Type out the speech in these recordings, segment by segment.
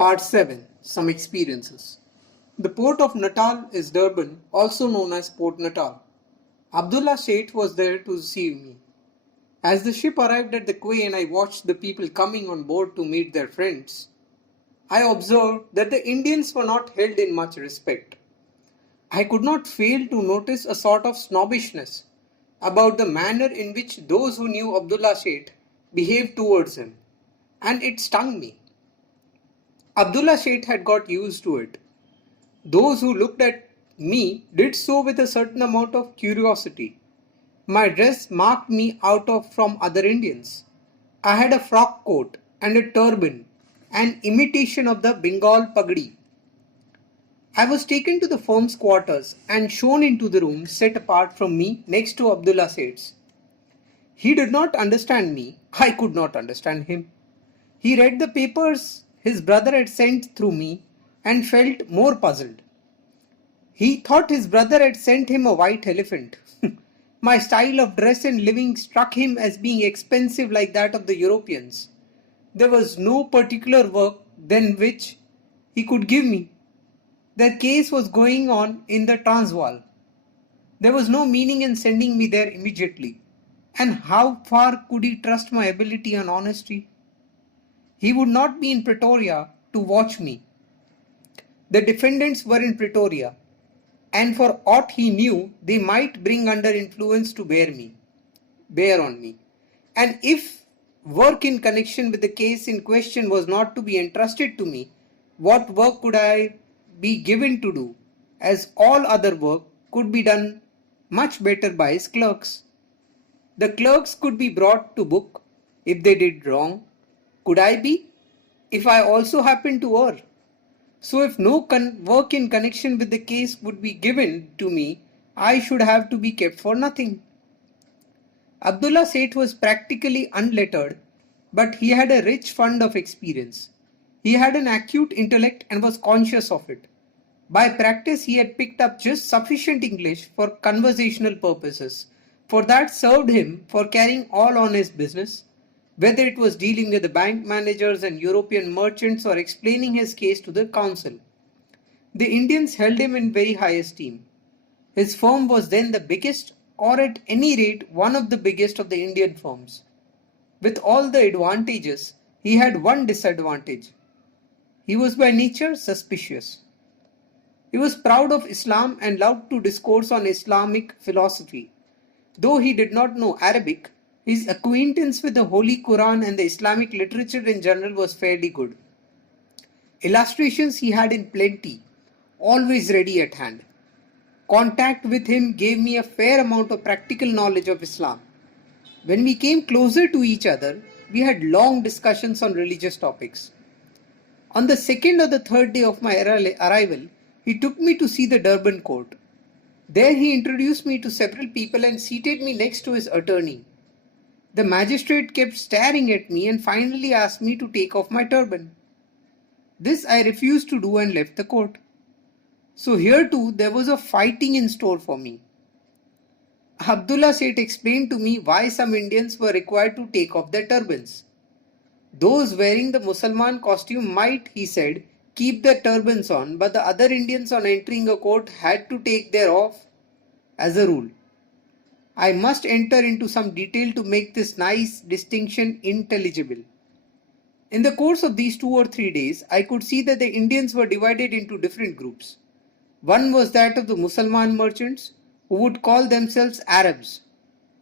Part 7. Some experiences. The port of Natal is Durban, also known as Port Natal. Abdullah Sheikh was there to receive me. As the ship arrived at the quay and I watched the people coming on board to meet their friends, I observed that the Indians were not held in much respect. I could not fail to notice a sort of snobbishness about the manner in which those who knew Abdullah Sheikh behaved towards him, and it stung me. Abdullah Sheikh had got used to it. Those who looked at me did so with a certain amount of curiosity. My dress marked me from other Indians. I had a frock coat and a turban, an imitation of the Bengal pagdi. I was taken to the firm's quarters and shown into the room set apart from me next to Abdullah Seth's. He did not understand me. I could not understand him. He read the papers his brother had sent through me and felt more puzzled. He thought his brother had sent him a white elephant. My style of dress and living struck him as being expensive like that of the Europeans. There was no particular work than which he could give me. Their case was going on in the Transvaal. There was no meaning in sending me there immediately. And how far could he trust my ability and honesty? He would not be in Pretoria to watch me. The defendants were in Pretoria, and for aught he knew, they might bring under influence to bear on me. And if work in connection with the case in question was not to be entrusted to me, what work could I be given to do, as all other work could be done much better by his clerks? The clerks could be brought to book if they did wrong. Could I be, if I also happened to err? So if no work in connection with the case would be given to me, I should have to be kept for nothing. Abdullah Seth was practically unlettered, but he had a rich fund of experience. He had an acute intellect and was conscious of it. By practice, he had picked up just sufficient English for conversational purposes, for that served him for carrying all on his business, whether it was dealing with the bank managers and European merchants or explaining his case to the council. The Indians held him in very high esteem. His firm was then the biggest, or at any rate one of the biggest of the Indian firms. With all the advantages, he had one disadvantage. He was by nature suspicious. He was proud of Islam and loved to discourse on Islamic philosophy. Though he did not know Arabic, his acquaintance with the Holy Quran and the Islamic literature in general was fairly good. Illustrations he had in plenty, always ready at hand. Contact with him gave me a fair amount of practical knowledge of Islam. When we came closer to each other, we had long discussions on religious topics. On the second or the third day of my arrival, he took me to see the Durban court. There he introduced me to several people and seated me next to his attorney. The magistrate kept staring at me and finally asked me to take off my turban. This I refused to do and left the court. So here too there was a fighting in store for me. Abdullah Seth explained to me why some Indians were required to take off their turbans. Those wearing the Musalman costume might, he said, keep their turbans on, but the other Indians on entering a court had to take their off as a rule. I must enter into some detail to make this nice distinction intelligible. In the course of these 2 or 3 days, I could see that the Indians were divided into different groups. One was that of the Musalman merchants, who would call themselves Arabs.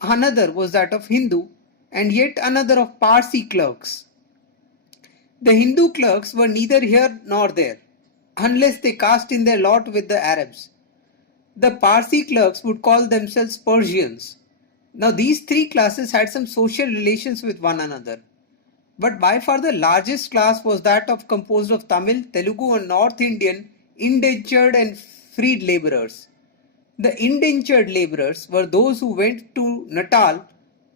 Another was that of Hindu, and yet another of Parsi clerks. The Hindu clerks were neither here nor there, unless they cast in their lot with the Arabs. The Parsi clerks would call themselves Persians. Now these 3 classes had some social relations with one another. But by far the largest class was that composed of Tamil, Telugu and North Indian indentured and freed labourers. The indentured labourers were those who went to Natal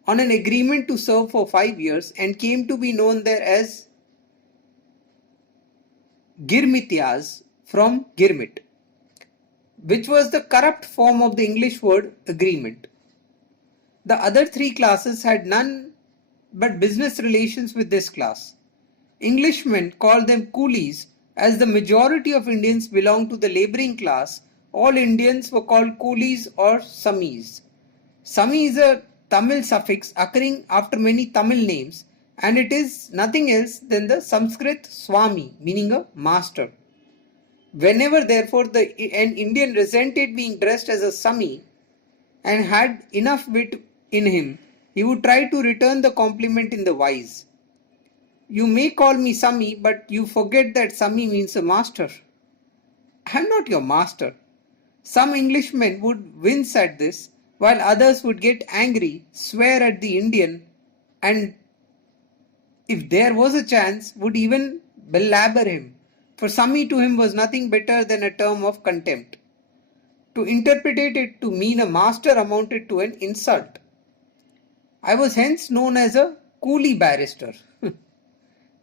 on an agreement to serve for 5 years and came to be known there as Girmitias from Girmit, which was the corrupt form of the English word agreement. The other 3 classes had none but business relations with this class. Englishmen called them coolies, As the majority of Indians belong to the labouring class, all Indians were called coolies or Samis. Sami is a Tamil suffix occurring after many Tamil names, and it is nothing else than the Sanskrit Swami, meaning a master. Whenever therefore an Indian resented being dressed as a Sami and had enough wit in him, he would try to return the compliment in the wise. You may call me Sami, but you forget that Sami means a master. I am not your master. Some Englishmen would wince at this, while others would get angry, swear at the Indian, and if there was a chance, would even belabor him, for Sami to him was nothing better than a term of contempt. To interpret it to mean a master amounted to an insult. I was hence known as a coolie barrister.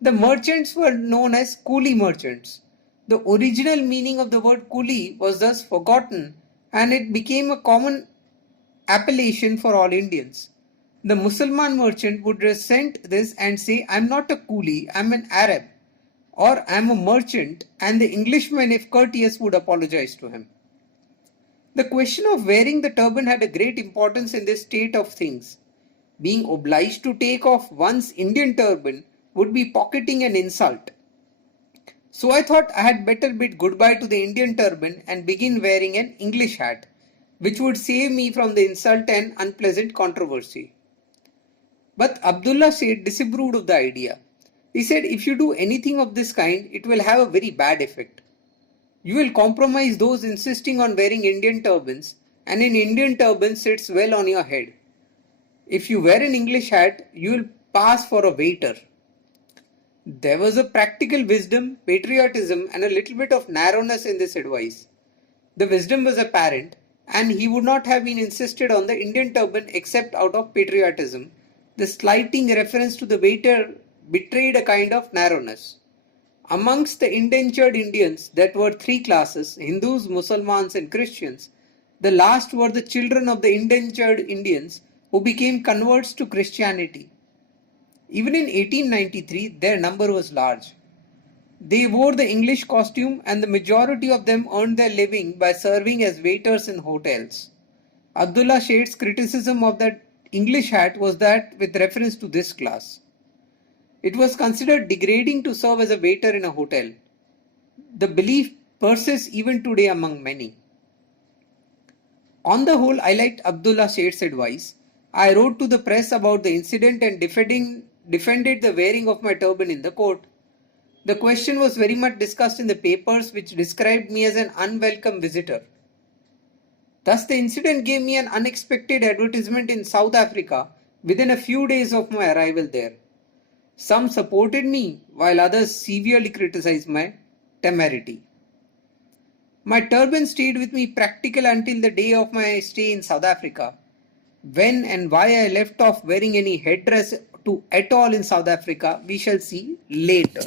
The merchants were known as coolie merchants. The original meaning of the word coolie was thus forgotten, and it became a common appellation for all Indians. The Mussalman merchant would resent this and say, I am not a coolie, I am an Arab, or I am a merchant, and the Englishman, if courteous, would apologize to him. The question of wearing the turban had a great importance in this state of things. Being obliged to take off one's Indian turban would be pocketing an insult. So I thought I had better bid goodbye to the Indian turban and begin wearing an English hat, which would save me from the insult and unpleasant controversy. But Abdullah Seth disapproved of the idea. He said, if you do anything of this kind, it will have a very bad effect. You will compromise those insisting on wearing Indian turbans, and an Indian turban sits well on your head. If you wear an English hat, you will pass for a waiter. There was a practical wisdom, patriotism, and a little bit of narrowness in this advice. The wisdom was apparent, and he would not have been insisted on the Indian turban except out of patriotism. The slighting reference to the waiter betrayed a kind of narrowness. Amongst the indentured Indians, that were three classes, Hindus, Mussalmans, and Christians. The last were the children of the indentured Indians who became converts to Christianity. Even in 1893, their number was large. They wore the English costume, and the majority of them earned their living by serving as waiters in hotels. Abdullah Seth's criticism of that English hat was that with reference to this class. It was considered degrading to serve as a waiter in a hotel. The belief persists even today among many. On the whole, I liked Abdullah Seth's advice. I wrote to the press about the incident and defended the wearing of my turban in the court. The question was very much discussed in the papers, which described me as an unwelcome visitor. Thus the incident gave me an unexpected advertisement in South Africa within a few days of my arrival there. Some supported me, while others severely criticized my temerity. My turban stayed with me practically until the day of my stay in South Africa. When and why I left off wearing any headdress at all in South Africa, we shall see later.